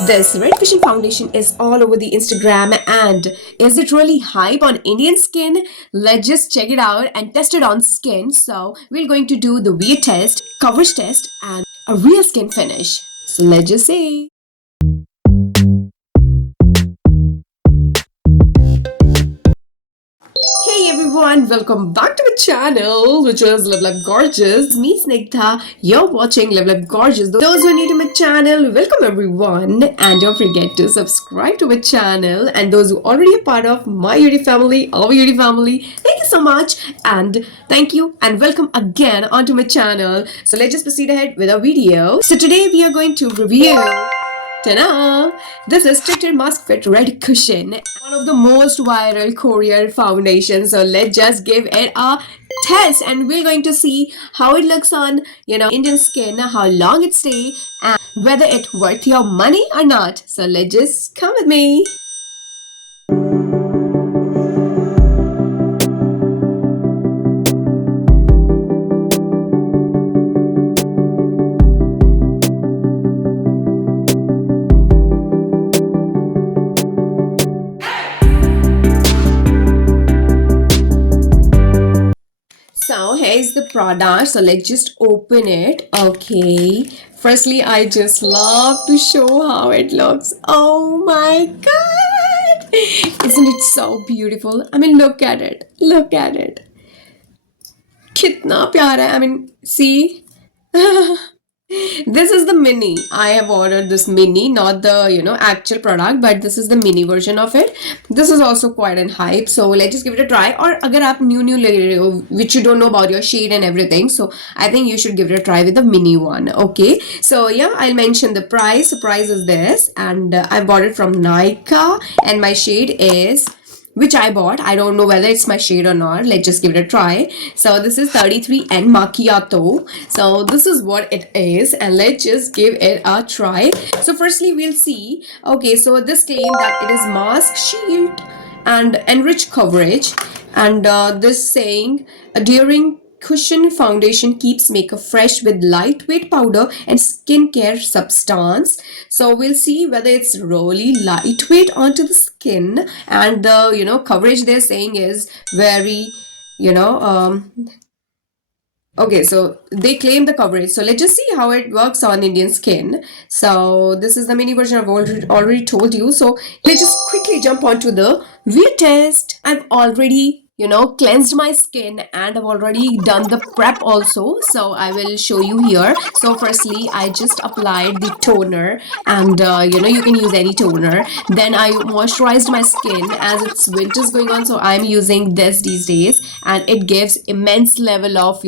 This red cushion foundation is all over the Instagram, and is it really hype on Indian skin? Let's just check it out and test it on skin. So we're going to do the wear test, coverage test, and a real skin finish. So let's just see. Hey everyone, welcome back to my channel, which is Live Life Gorgeous. Me, Snigdha. You're watching Live Life Gorgeous. Those who are new to my channel, welcome everyone. And don't forget to subscribe to my channel. And those who already are part of my beauty family, our beauty family, thank you so much. And thank you and welcome again onto my channel. So let's just proceed ahead with our video. So today we are going to review Ta-da! This is Tinted Mask Fit Red Cushion, one of the most viral Korean foundations. So let's just give it a test, and we're going to see how it looks on Indian skin, how long it stays, and whether it's worth your money or not. So let's just come with me. So here's the product. So let's just open it. Okay. Firstly, I just love to show how it looks. Oh my god! Isn't it so beautiful? I mean, look at it. Look at it. Kitna pyara hai. I mean, see? This is the mini. I have ordered this mini, not the actual product, but this is the mini version of it. This is also quite an hype. So let's just give it a try. Or agar aap new ले रहे हो, which you don't know about your shade and everything, so I think you should give it a try with the mini one. Okay. So yeah, I'll mention the price. The price is this, and I bought it from Nykaa, and my shade is, which I bought. I don't know whether it's my shade or not. Let's just give it a try. So this is 33N Macchiato. So this is what it is, and let's just give it a try. So firstly, we'll see. Okay, so this claim that it is mask shield and enriched coverage, and this saying during cushion foundation keeps makeup fresh with lightweight powder and skincare substance. So we'll see whether it's really lightweight onto the skin, and the coverage they're saying is very you know okay, so they claim the coverage. So let's just see how it works on Indian skin. So this is the mini version. I've already told you. So let's just quickly jump onto the wear test. I've already cleansed my skin, and I've already done the prep also. So I will show you here. So firstly, I just applied the toner, and you can use any toner. Then I moisturized my skin as it's winter's going on, so I'm using this these days, and it gives immense level of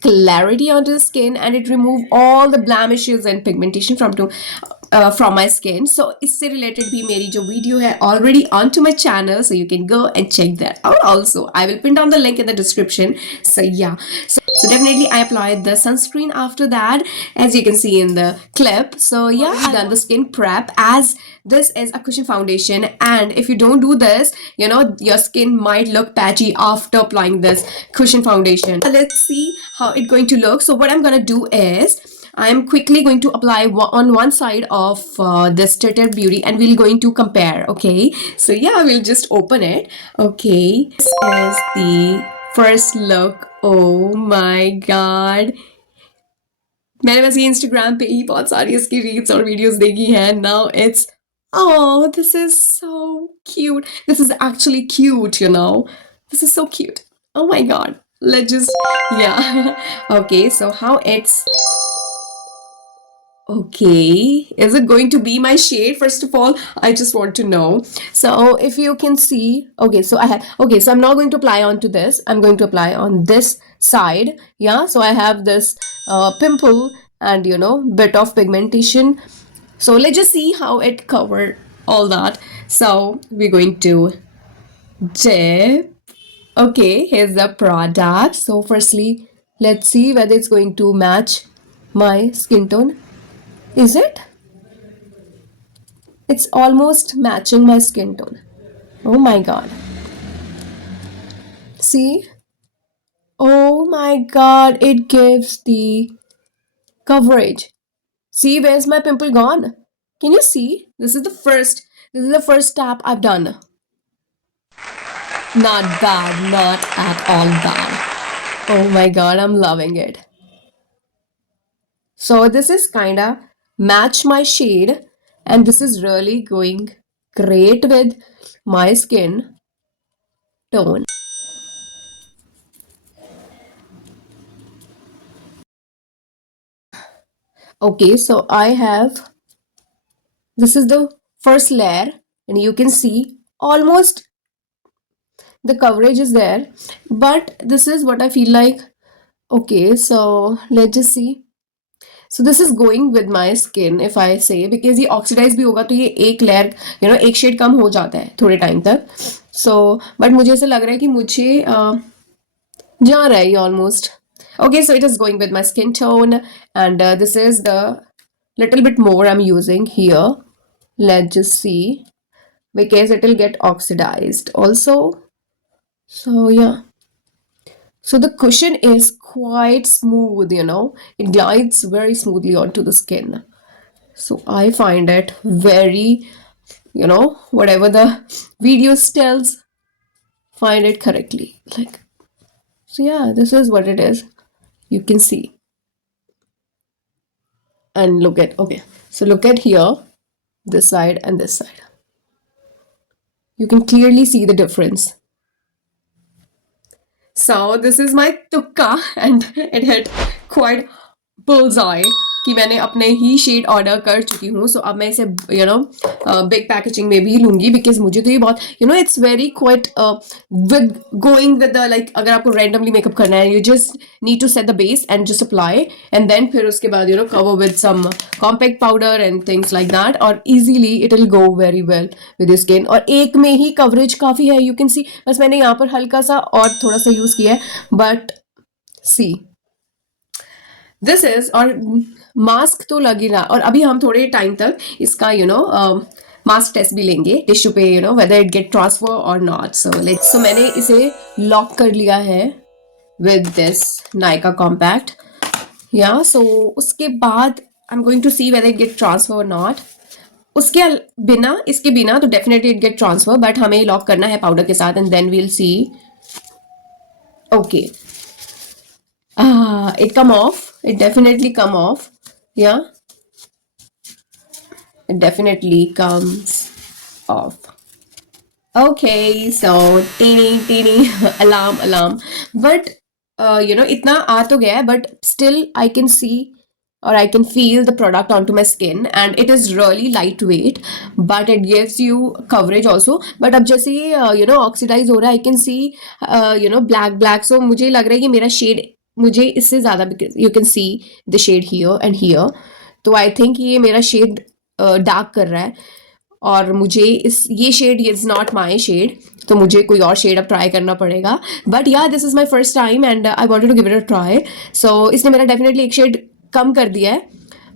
clarity onto the skin, and it removes all the blemishes and pigmentation from my skin. So इससे related भी मेरी जो video है already onto my channel, so you can go and check that out also. I will pin down the link in the description. So yeah, so definitely I applied the sunscreen after that, as you can see in the clip. So yeah, I've done the skin prep, as this is a cushion foundation, and if you don't do this, your skin might look patchy after applying this cushion foundation. Let's see how it's going to look. So what I'm gonna do is, I'm quickly going to apply on one side of this Twitter Beauty, and we're going to compare. Okay, so yeah, we'll just open it. Okay, this is the first look. Oh my god, मैंने वैसे Instagram पे ही बहुत सारी इसकी reels और videos देखी हैं. Now it's, oh, this is so cute. This is actually cute, this is so cute. Oh my god, let's just, yeah. Okay, so how it's, okay, is it going to be my shade? First of all, I just want to know. So if you can see, okay, so so I'm not going to apply onto this. I'm going to apply on this side. Yeah, so I have this pimple and bit of pigmentation. So let's just see how it covered all that. So we're going to dip. Okay, here's the product. So firstly, let's see whether it's going to match my skin tone. Is it? It's almost matching my skin tone. Oh my god. See? Oh my god, it gives the coverage. See, where's my pimple gone? Can you see? This is the first tap I've done. Not bad, not at all bad. Oh my god, I'm loving it. So this is kinda match my shade, and this is really going great with my skin tone. Okay, so I have, this is the first layer, and you can see almost the coverage is there, but this is what I feel like. Okay, so let's just see. So this is going with my skin if I say, because ये oxidize भी होगा तो ये एक layer, एक shade कम हो जाता है थोड़े time तक. So but मुझे ऐसा लग रहा है कि मुझे जा रहा है ये almost. Okay, so it is going with my skin tone, and this is the little bit more I'm using here. Let's just see, because it will get oxidized also. So yeah. So the cushion is quite smooth, it glides very smoothly onto the skin. So I find it very, whatever the video tells, find it correctly. Like, so yeah, this is what it is. You can see. And look at, okay. So look at here, this side and this side. You can clearly see the difference. So this is my tukka, and it hit quite bullseye कि मैंने अपने ही shade order कर चुकी हूँ. सो अब मैं इसे big packaging में भी लूंगी, बिकॉज मुझे तो ये बहुत it's very quite with going with like, अगर आपको रैंडमली मेकअप करना है, you just need to set the base and just apply, and then फिर उसके बाद cover with some compact powder and things like that, और easily it will go very well with your skin. और एक में ही coverage काफ़ी है, you can सी. बस मैंने यहाँ पर हल्का सा और थोड़ा सा यूज़ किया है, बट सी दिस इज. और मास्क तो लग ही रहा, और अभी हम थोड़े टाइम तक इसका मास्क टेस्ट भी लेंगे टिश्यू पे, weather it get transfer or not. सो मैंने इसे लॉक कर लिया है विद दिस नायका कॉम्पैक्ट. या सो उसके बाद I am going to see whether it get transfer or not. इसके बिना तो definitely it get transfer, but हमें लॉक करना है पाउडर के साथ, and then we'll see. Okay, it come off. It definitely come off. Yeah, it definitely comes off. Okay, so teeny alarm. But इतना आ तो गया है, but still I can see or I can feel the product onto my skin, and it is really lightweight, but it gives you coverage also. But अब जैसे ये oxidize हो रहा है, I can see black. So मुझे लग रहा है कि मेरा shade मुझे इससे ज़्यादा, you can see the shade here and here, तो आई थिंक ये मेरा शेड डार्क कर रहा है, और मुझे ये shade is not my shade, तो मुझे कोई और शेड अब ट्राई करना पड़ेगा. But yeah this is my first time and I wanted to give it a try. So इसने मेरा डेफिनेटली एक शेड कम कर दिया है,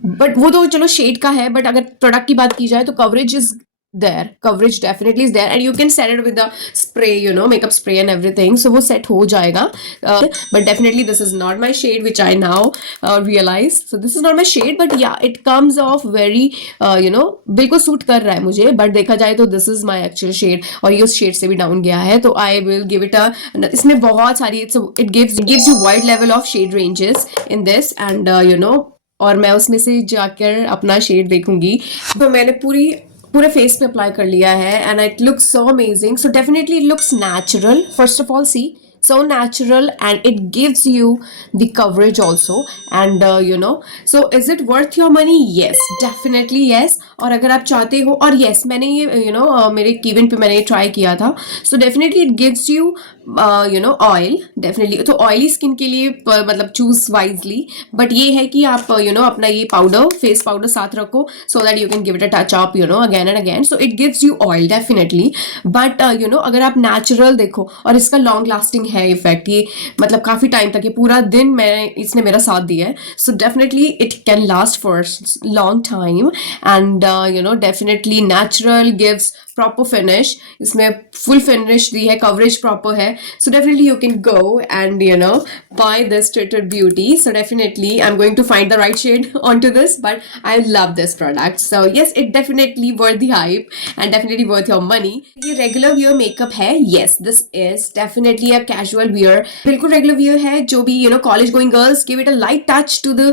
बट वो तो चलो शेड का है, बट अगर प्रोडक्ट की बात की जाए तो coverage is there, coverage definitely is there, and you can set it with the spray, makeup spray and everything, so वो set हो जाएगा. But definitely this is not my shade, which I now realize. So this is not my shade, but yeah, it comes off very बिल्कुल suit कर रहा है मुझे, but देखा जाए तो this is my actual shade, और ये उस शेड से भी डाउन गया है, तो I will give it a, इसमें बहुत सारी, it gives you wide level of shade ranges in this, and और मैं उसमें से जाकर अपना शेड देखूंगी. तो मैंने पूरे फेस पे अप्लाई कर लिया है, and it looks so amazing. So definitely it looks natural, first of all see, so natural, and it gives you the coverage also, and so is it worth your money? Yes, definitely yes. और अगर आप चाहते हो, और yes, मैंने ये मेरे event पे मैंने ट्राई किया था, so definitely it gives you oil, definitely. तो ऑयली स्किन के लिए मतलब चूज वाइजली, बट ये है कि आप अपना ये पाउडर, फेस पाउडर साथ रखो, so that you can give it a touch up again and again. So it gives you oil definitely, but अगर आप नेचुरल देखो, और इसका लॉन्ग लास्टिंग है इफेक्ट, ये मतलब काफ़ी टाइम तक, ये पूरा दिन इसने मेरा साथ दिया है. सो definitely it can last for long time, and definitely natural gives proper finish, इसमें full finish दी है, coverage proper है. So definitely you can go and buy this Treated Beauty. So definitely I'm going to find the right shade onto this, but I love this product. So yes, it definitely worth the hype and definitely worth your money. ये regular wear makeup है. Yes, this is definitely a casual wear. बिल्कुल regular wear है. जो भी college going girls, give it a light touch to the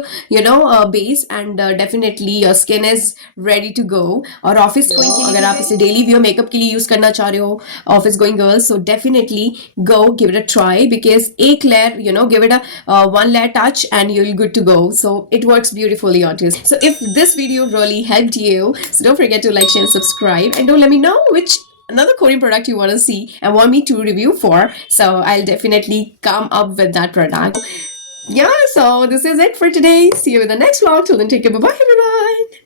base and definitely your skin is ready to go. और office going के लिए अगर आप इसे daily wear makeup के लिए use करना चाह रहे हो, office going girls, so definitely go give it a try because एक layer give it a one layer touch and you'll good to go. So it works beautifully on you. So if this video really helped you, so don't forget to like, share, and subscribe, and don't let me know which another Korean product you want to see and want me to review for. So I'll definitely come up with that product. Yeah, so this is it for today. See you in the next vlog. Till then, take care. Bye bye, everyone.